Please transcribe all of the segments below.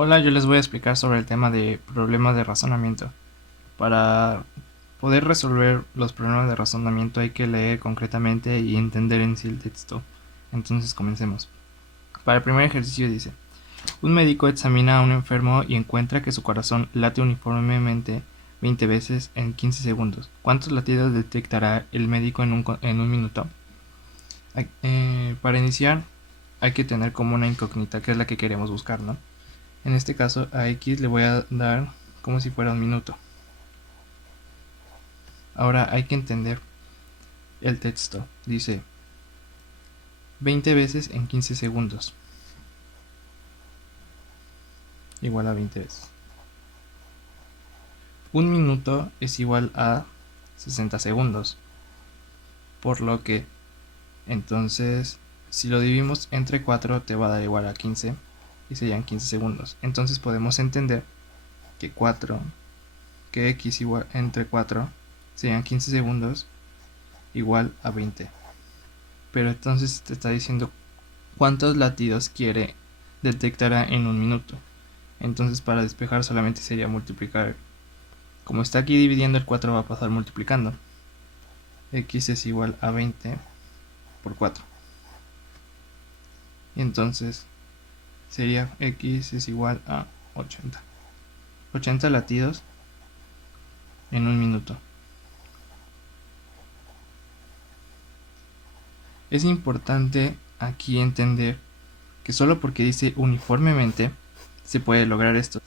Hola, yo les voy a explicar sobre el tema de problemas de razonamiento. Para poder resolver los problemas de razonamiento hay que leer concretamente y entender en sí el texto. Entonces comencemos. Para el primer ejercicio dice, un médico examina a un enfermo y encuentra que su corazón late uniformemente 20 veces en 15 segundos. ¿Cuántos latidos detectará el médico en un minuto? Para iniciar hay que tener como una incógnita, que es la que queremos buscar, ¿no? En este caso a X le voy a dar como si fuera un minuto. Ahora hay que entender el texto. Dice 20 veces en 15 segundos. Igual a 20 veces. Un minuto es igual a 60 segundos. Por lo que entonces si lo dividimos entre 4 te va a dar igual a 15 y serían 15 segundos. Entonces podemos entender que 4, que X igual entre 4 serían 15 segundos igual a 20. Pero entonces te está diciendo cuántos latidos quiere detectar en un minuto. Entonces para despejar solamente sería multiplicar. Como está aquí dividiendo, el 4 va a pasar multiplicando. X es igual a 20 por 4. Y entonces sería X es igual a 80. 80 latidos en un minuto. Es importante aquí entender que solo porque dice uniformemente se puede lograr esto.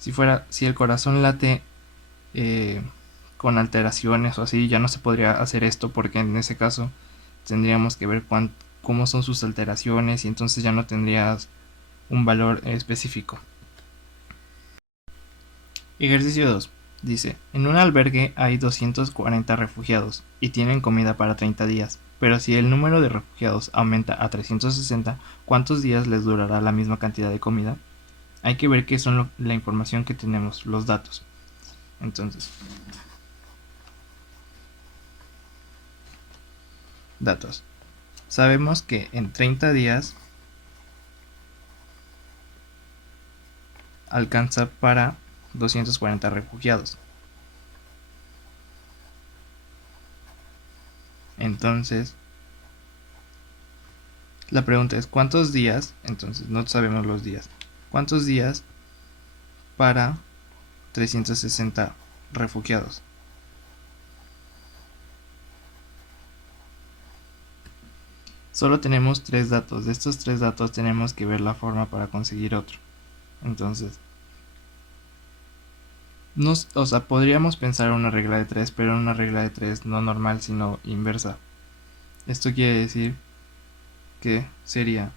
Si el corazón late eh, con alteraciones o así, ya no se podría hacer esto porque en ese caso tendríamos que ver cómo son sus alteraciones y entonces ya no tendrías un valor específico. Ejercicio 2. Dice, en un albergue hay 240 refugiados y tienen comida para 30 días, pero si el número de refugiados aumenta a 360, ¿cuántos días les durará la misma cantidad de comida? Hay que ver qué son la información que tenemos, los datos. Entonces, datos. Sabemos que en 30 días alcanza para 240 refugiados. Entonces, la pregunta es ¿cuántos días? Entonces, no sabemos los días. ¿Cuántos días para 360 refugiados? Solo tenemos tres datos. De estos tres datos tenemos que ver la forma para conseguir otro. Entonces, o sea, podríamos pensar una regla de tres, pero una regla de tres no normal, sino inversa. Esto quiere decir que sería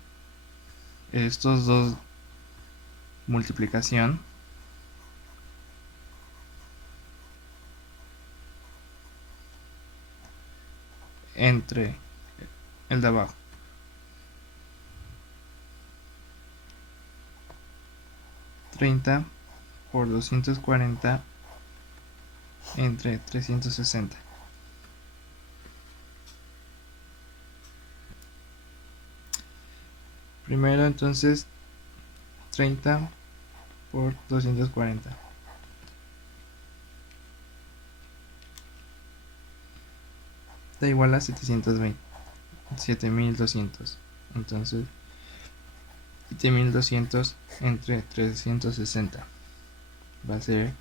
estos dos multiplicación entre el de abajo. Treinta por 240 entre 360. Primero entonces 30 por 240. Da igual a 720. 7200. Entonces 7200 entre 360 va a ser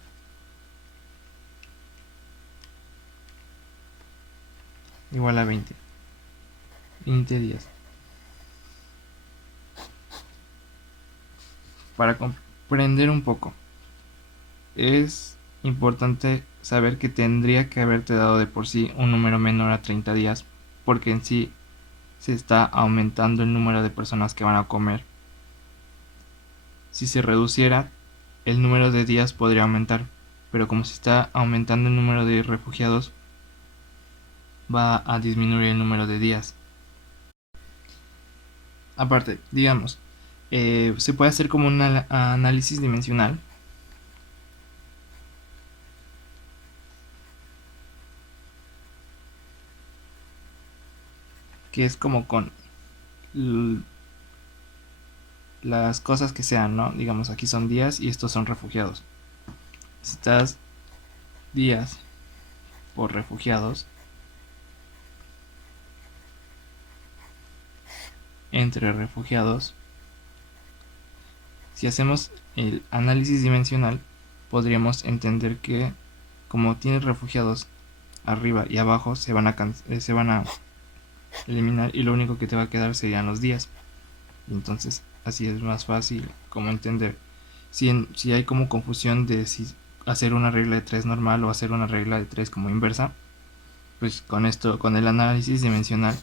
igual a 20. 20 días. Para comprender un poco, es importante saber que tendría que haberte dado de por sí un número menor a 30 días, porque en sí se está aumentando el número de personas que van a comer. Si se reduciera, el número de días podría aumentar, pero como se está aumentando el número de refugiados, va a disminuir el número de días. Aparte, digamos, se puede hacer como un análisis dimensional, que es como con las cosas que sean, ¿no? Digamos, aquí son días y estos son refugiados. Si estás días por refugiados entre refugiados, si hacemos el análisis dimensional, podríamos entender que como tienes refugiados arriba y abajo, se van a eliminar y lo único que te va a quedar serían los días. Entonces así es más fácil como entender. Si hay como confusión de si hacer una regla de 3 normal o hacer una regla de 3 como inversa, pues con esto, con el análisis dimensional,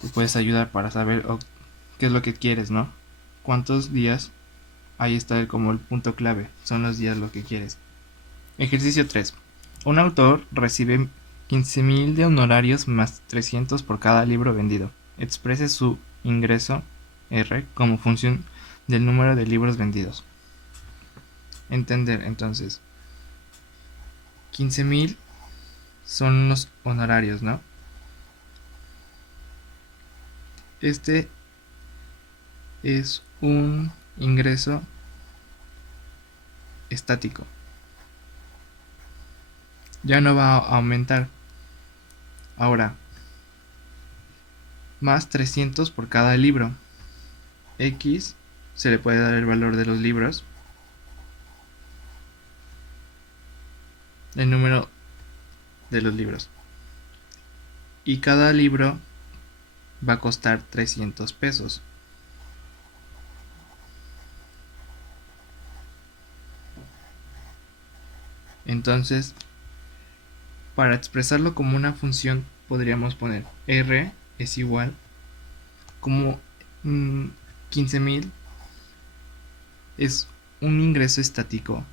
te puedes ayudar para saber qué es lo que quieres, ¿no? ¿Cuántos días? Ahí está como el punto clave, son los días lo que quieres. Ejercicio 3. Un autor recibe 15.000 de honorarios más 300 por cada libro vendido. Exprese su ingreso R como función del número de libros vendidos. Entender entonces. 15.000 son los honorarios, ¿no? Este es un ingreso estático. Ya no va a aumentar. Ahora, más 300 por cada libro. X se le puede dar el valor de los libros, el número de los libros. Y cada libro va a costar 300 pesos. Entonces, para expresarlo como una función, podríamos poner R es igual como 15.000 es un ingreso estático,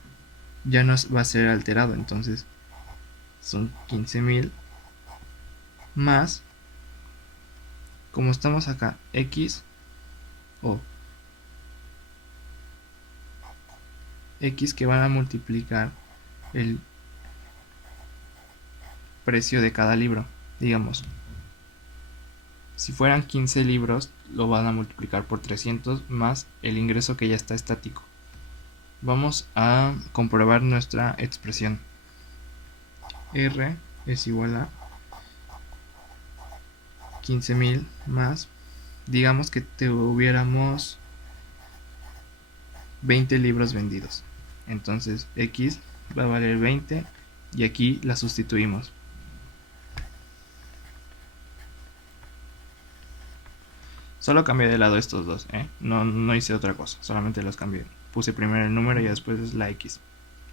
ya no va a ser alterado, entonces son 15.000 más, como estamos acá, X o X que van a multiplicar el precio de cada libro. Digamos, si fueran 15 libros, lo van a multiplicar por 300 más el ingreso que ya está estático. Vamos a comprobar nuestra expresión. R es igual a 15.000 más, digamos que tuviéramos 20 libros vendidos. Entonces X va a valer 20 y aquí la sustituimos. Solo cambié de lado estos dos, no hice otra cosa, solamente los cambié. Puse primero el número y después la X,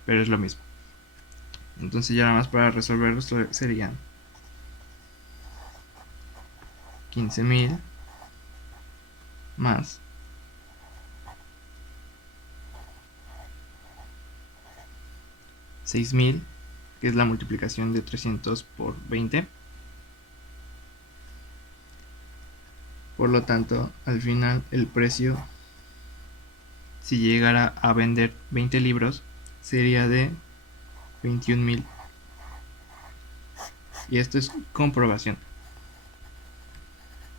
pero es lo mismo. Entonces ya nada más para resolverlo serían 15.000 más 6.000, que es la multiplicación de 300 por 20. Por lo tanto, al final el precio, si llegara a vender 20 libros, sería de 21.000. Y esto es comprobación.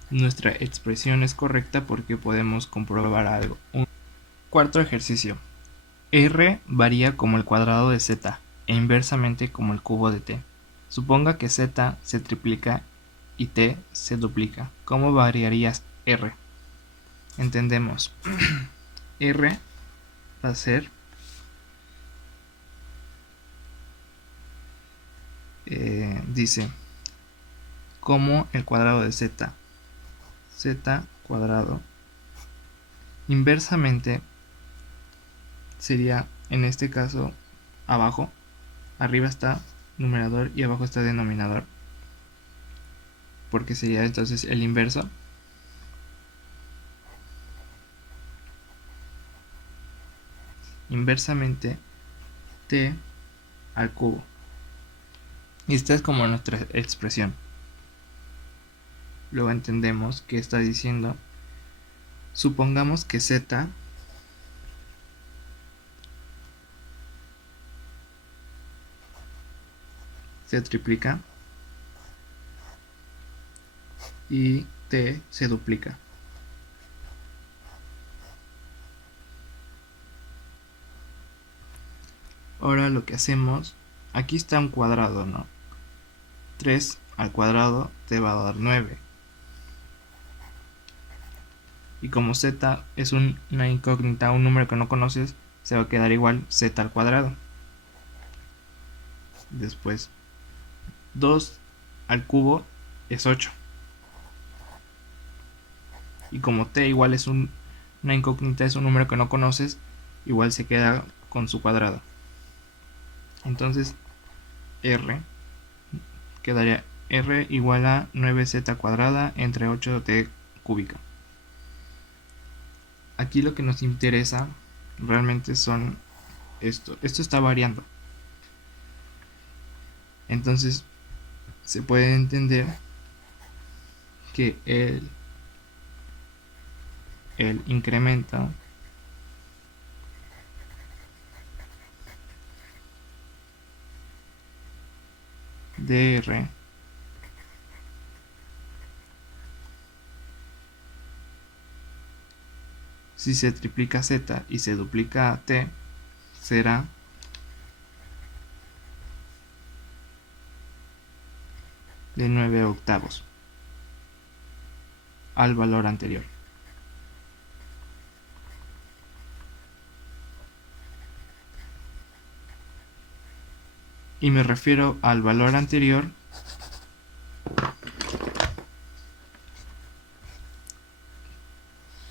Nuestra expresión es correcta porque podemos comprobar algo. Cuarto ejercicio. R varía como el cuadrado de z e inversamente como el cubo de t. Suponga que z se triplica y t se duplica. ¿Cómo variarías R? Entendemos. R va a ser dice como el cuadrado de z cuadrado inversamente sería en este caso abajo, arriba está numerador y abajo está denominador, porque sería entonces el inverso. Inversamente t al cubo. Y esta es como nuestra expresión. Luego entendemos que está diciendo, supongamos que z se triplica y t se duplica. Ahora lo que hacemos, aquí está un cuadrado, ¿no? 3 al cuadrado te va a dar 9. Y como z es una incógnita, un número que no conoces, se va a quedar igual z al cuadrado. Después 2 al cubo es 8. Y como t igual es una incógnita, es un número que no conoces, igual se queda con su cuadrado. Entonces r quedaría r igual a 9z cuadrada entre 8t cúbica. Aquí lo que nos interesa realmente son esto está variando. Entonces se puede entender que el incremento de r si se triplica z y se duplica t será de 9 octavos al valor anterior. Y me refiero al valor anterior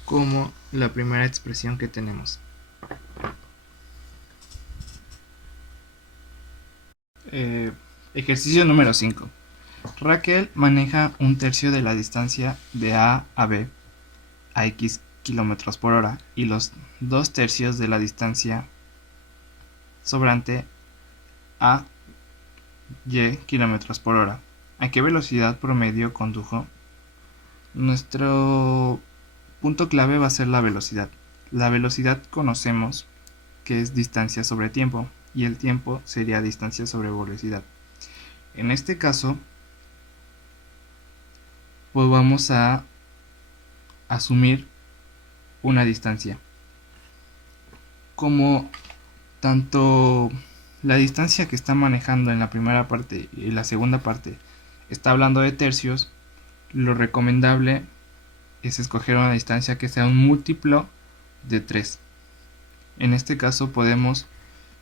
como la primera expresión que tenemos. Ejercicio número 5. Raquel maneja un tercio de la distancia de A a B a X kilómetros por hora y los 2/3 de la distancia sobrante a Y kilómetros por hora. ¿A qué velocidad promedio condujo? Nuestro punto clave va a ser la velocidad. La velocidad conocemos que es distancia sobre tiempo y el tiempo sería distancia sobre velocidad. En este caso, pues vamos a asumir una distancia. Como tanto la distancia que está manejando en la primera parte y la segunda parte está hablando de tercios, lo recomendable es escoger una distancia que sea un múltiplo de 3. En este caso podemos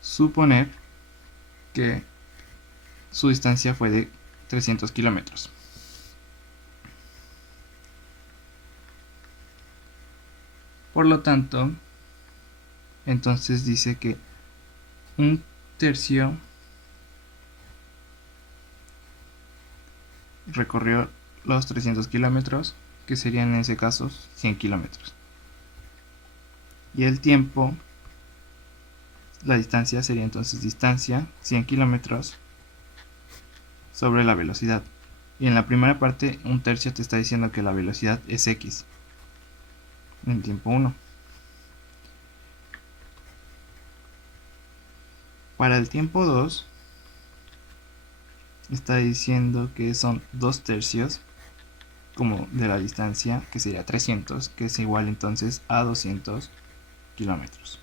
suponer que su distancia fue de 300 kilómetros. Por lo tanto, entonces dice que un tercio recorrió los 300 kilómetros, que serían en ese caso 100 kilómetros. Y el tiempo, la distancia sería entonces distancia 100 kilómetros sobre la velocidad. Y en la primera parte, un tercio te está diciendo que la velocidad es x en tiempo 1. Para el tiempo 2, está diciendo que son 2/3 como de la distancia, que sería 300, que es igual entonces a 200 kilómetros.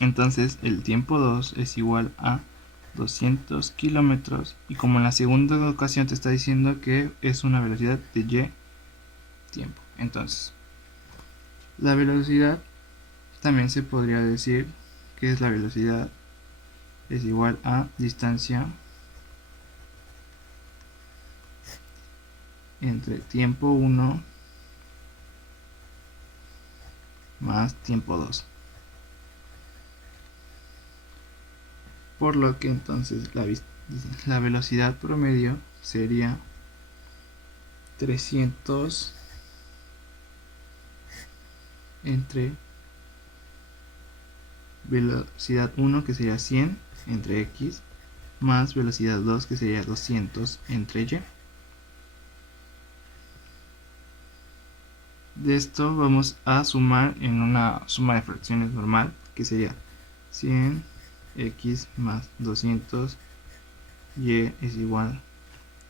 Entonces el tiempo 2 es igual a 200 kilómetros, y como en la segunda ocasión te está diciendo que es una velocidad de y tiempo, entonces la velocidad también se podría decir que es la velocidad es igual a distancia entre tiempo 1 más tiempo 2. Por lo que entonces la velocidad promedio sería 300 entre velocidad 1, que sería 100 entre x, más velocidad 2, que sería 200 entre y. De esto vamos a sumar en una suma de fracciones normal, que sería 100x más 200 y es igual,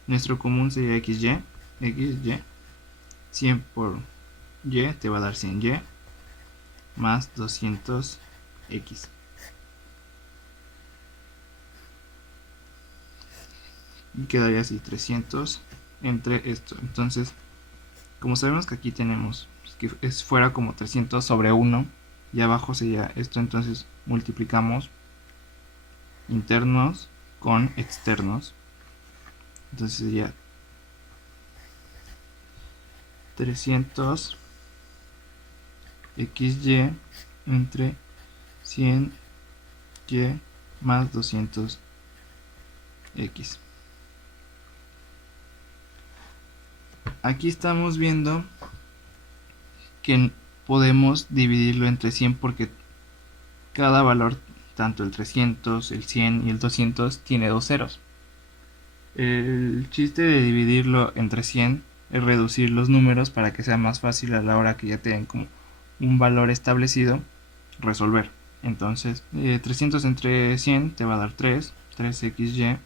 nuestro común sería xy, 100 por y te va a dar 100y más 200x. y quedaría así 300 entre esto. Entonces, como sabemos que aquí tenemos que es fuera como 300 sobre 1 y abajo sería esto, entonces multiplicamos internos con externos. Entonces sería 300 xy entre 100 y más 200 x. Aquí estamos viendo que podemos dividirlo entre 100 porque cada valor, tanto el 300, el 100 y el 200, tiene dos ceros. El chiste de dividirlo entre 100 es reducir los números para que sea más fácil a la hora que ya tengan como un valor establecido resolver. Entonces 300 entre 100 te va a dar 3xy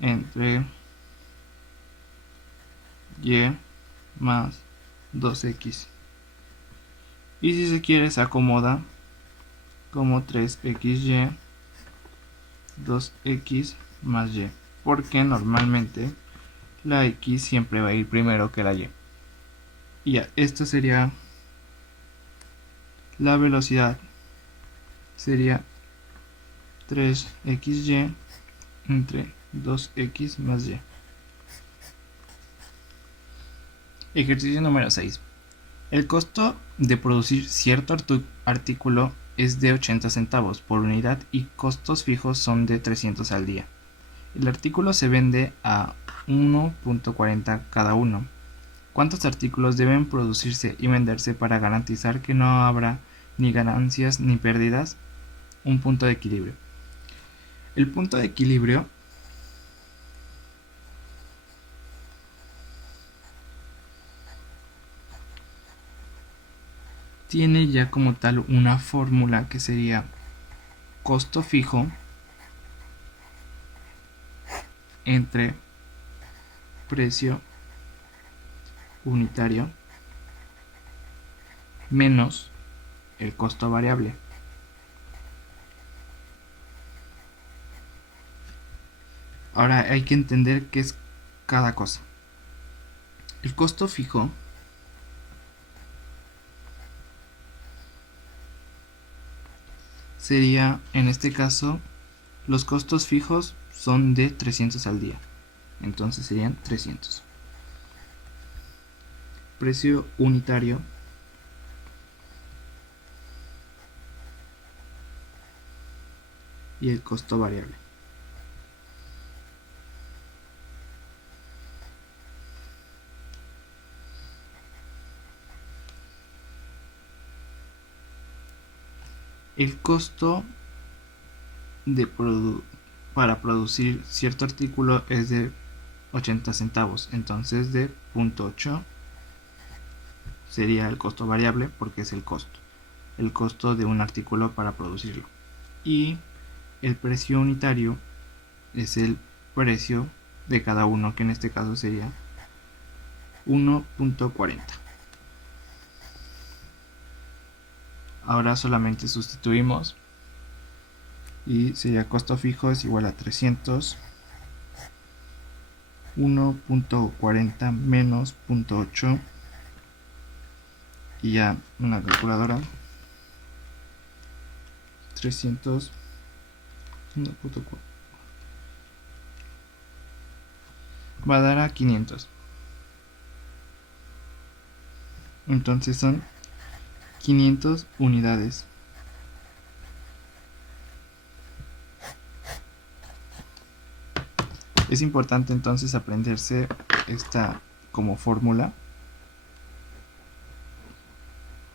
entre y más 2x. Y si se quiere se acomoda como 3xy 2x más y, porque normalmente la x siempre va a ir primero que la y. Y ya, esta sería la velocidad, sería 3xy entre 2x más y. Ejercicio número 6. El costo de producir cierto artículo es de 80 centavos por unidad y costos fijos son de 300 al día. El artículo se vende a 1.40 cada uno. ¿Cuántos artículos deben producirse y venderse para garantizar que no habrá ni ganancias ni pérdidas? Un punto de equilibrio. El punto de equilibrio tiene ya como tal una fórmula que sería costo fijo entre precio unitario menos el costo variable. Ahora hay que entender qué es cada cosa. El costo fijo sería, en este caso, los costos fijos son de 300 al día. Entonces serían 300. Precio unitario y el costo variable. El costo de para producir cierto artículo es de 80 centavos, entonces de 0.8 sería el costo variable porque es el costo de un artículo para producirlo. Y el precio unitario es el precio de cada uno, que en este caso sería 1.40. Ahora solamente sustituimos y sería costo fijo es igual a 300, 1.40 menos 0.8 y ya una calculadora. 300 va a dar a 500. Entonces son 500 unidades. Es importante entonces aprenderse esta como fórmula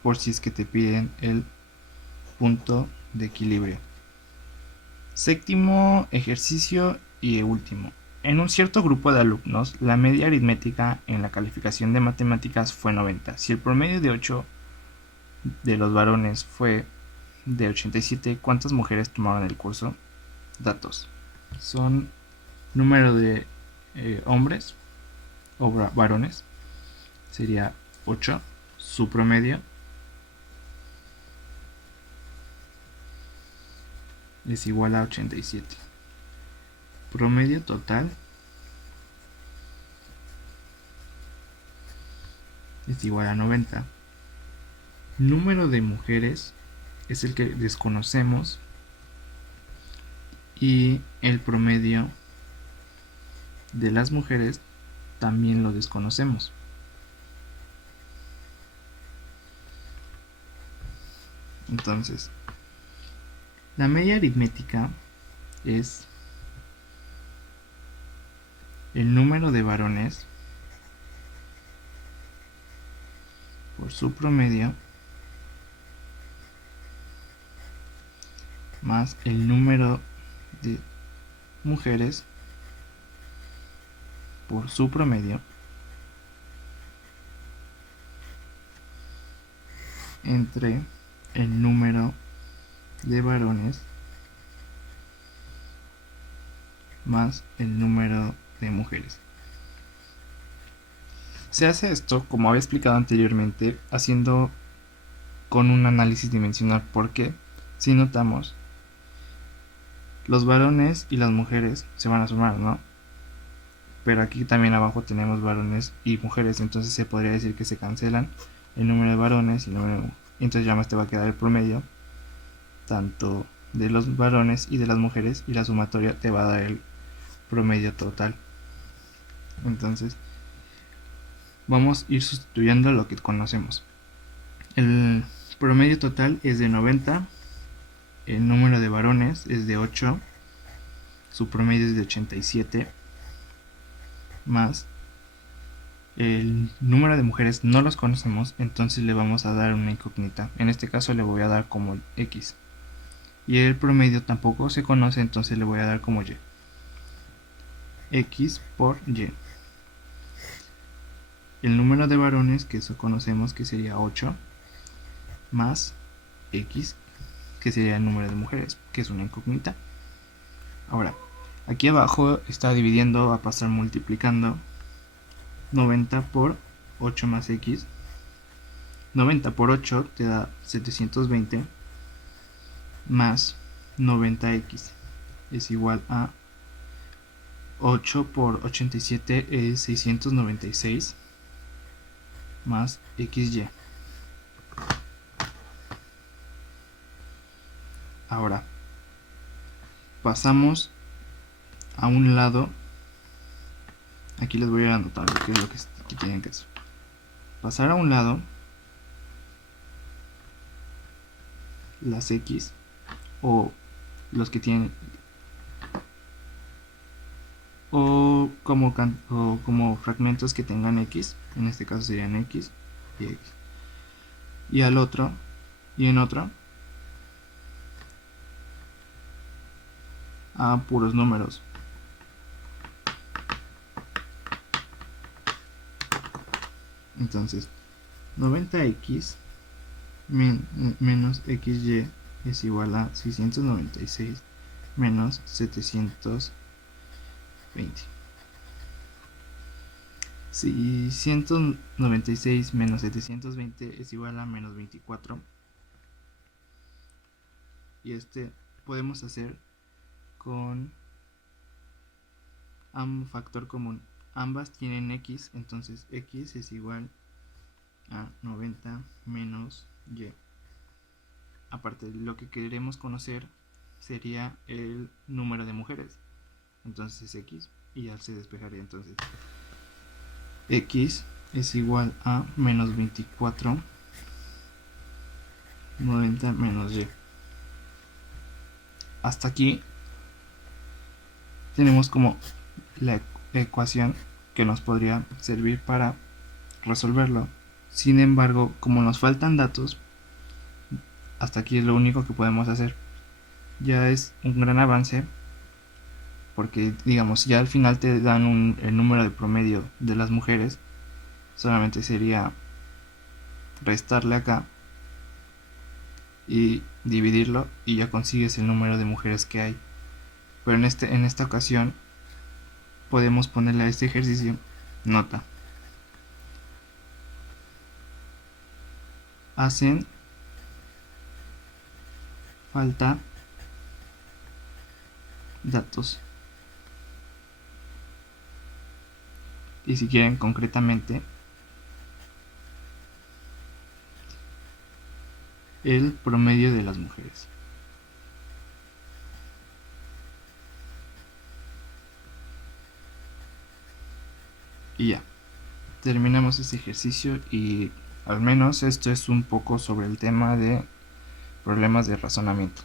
por si es que te piden el punto de equilibrio. Séptimo ejercicio y último. En un cierto grupo de alumnos, la media aritmética en la calificación de matemáticas fue 90. Si el promedio de 8 de los varones fue de 87, ¿cuántas mujeres tomaron el curso? Datos. Son número de hombres o varones. Sería 8. Su promedio es igual a 87. Promedio total es igual a 90. Número de mujeres es el que desconocemos y el promedio de las mujeres también lo desconocemos. Entonces, la media aritmética es el número de varones por su promedio más el número de mujeres por su promedio entre el número de varones más el número de mujeres. Se hace esto, como había explicado anteriormente, haciendo con un análisis dimensional, porque si notamos, los varones y las mujeres se van a sumar, ¿no? Pero aquí también abajo tenemos varones y mujeres, entonces se podría decir que se cancelan el número de varones y el número de mujeres. Entonces ya más te va a quedar el promedio tanto de los varones y de las mujeres, y la sumatoria te va a dar el promedio total. Entonces vamos a ir sustituyendo lo que conocemos. El promedio total es de 90, el número de varones es de 8, su promedio es de 87, más el número de mujeres no los conocemos, entonces le vamos a dar una incógnita. En este caso le voy a dar como X. Y el promedio tampoco se conoce, entonces le voy a dar como Y. X por Y. El número de varones, que eso conocemos que sería 8, más X, que sería el número de mujeres, que es una incógnita. Ahora, aquí abajo está dividiendo, va a pasar multiplicando 90 por 8 más X. 90 por 8 te da 720 más 90X es igual a 8 por 87 es 696 más XY. Ahora pasamos a un lado. Aquí les voy a anotar qué es lo que tienen que hacer. Pasar a un lado las X o los que tienen o como fragmentos que tengan X, en este caso serían X y X, y al otro y en otro a puros números. Entonces 90X menos XY es igual a 696 menos 720. 696 menos 720 es igual a menos 24. Y este podemos hacer con un factor común. Ambas tienen X, entonces X es igual a 90 menos Y. Aparte, lo que queremos conocer sería el número de mujeres. Entonces X y ya se despejaría. Entonces X es igual a menos 24, 90 menos Y. Hasta aquí tenemos como la ecuación que nos podría servir para resolverlo. Sin embargo, como nos faltan datos, hasta aquí es lo único que podemos hacer. Ya es un gran avance, porque digamos, ya al final te dan el número de promedio de las mujeres, solamente sería restarle acá y dividirlo y ya consigues el número de mujeres que hay. Pero en esta ocasión podemos ponerle a este ejercicio nota. Hacen falta datos. Y si quieren concretamente, el promedio de las mujeres. Y ya, terminamos este ejercicio y al menos esto es un poco sobre el tema de problemas de razonamiento.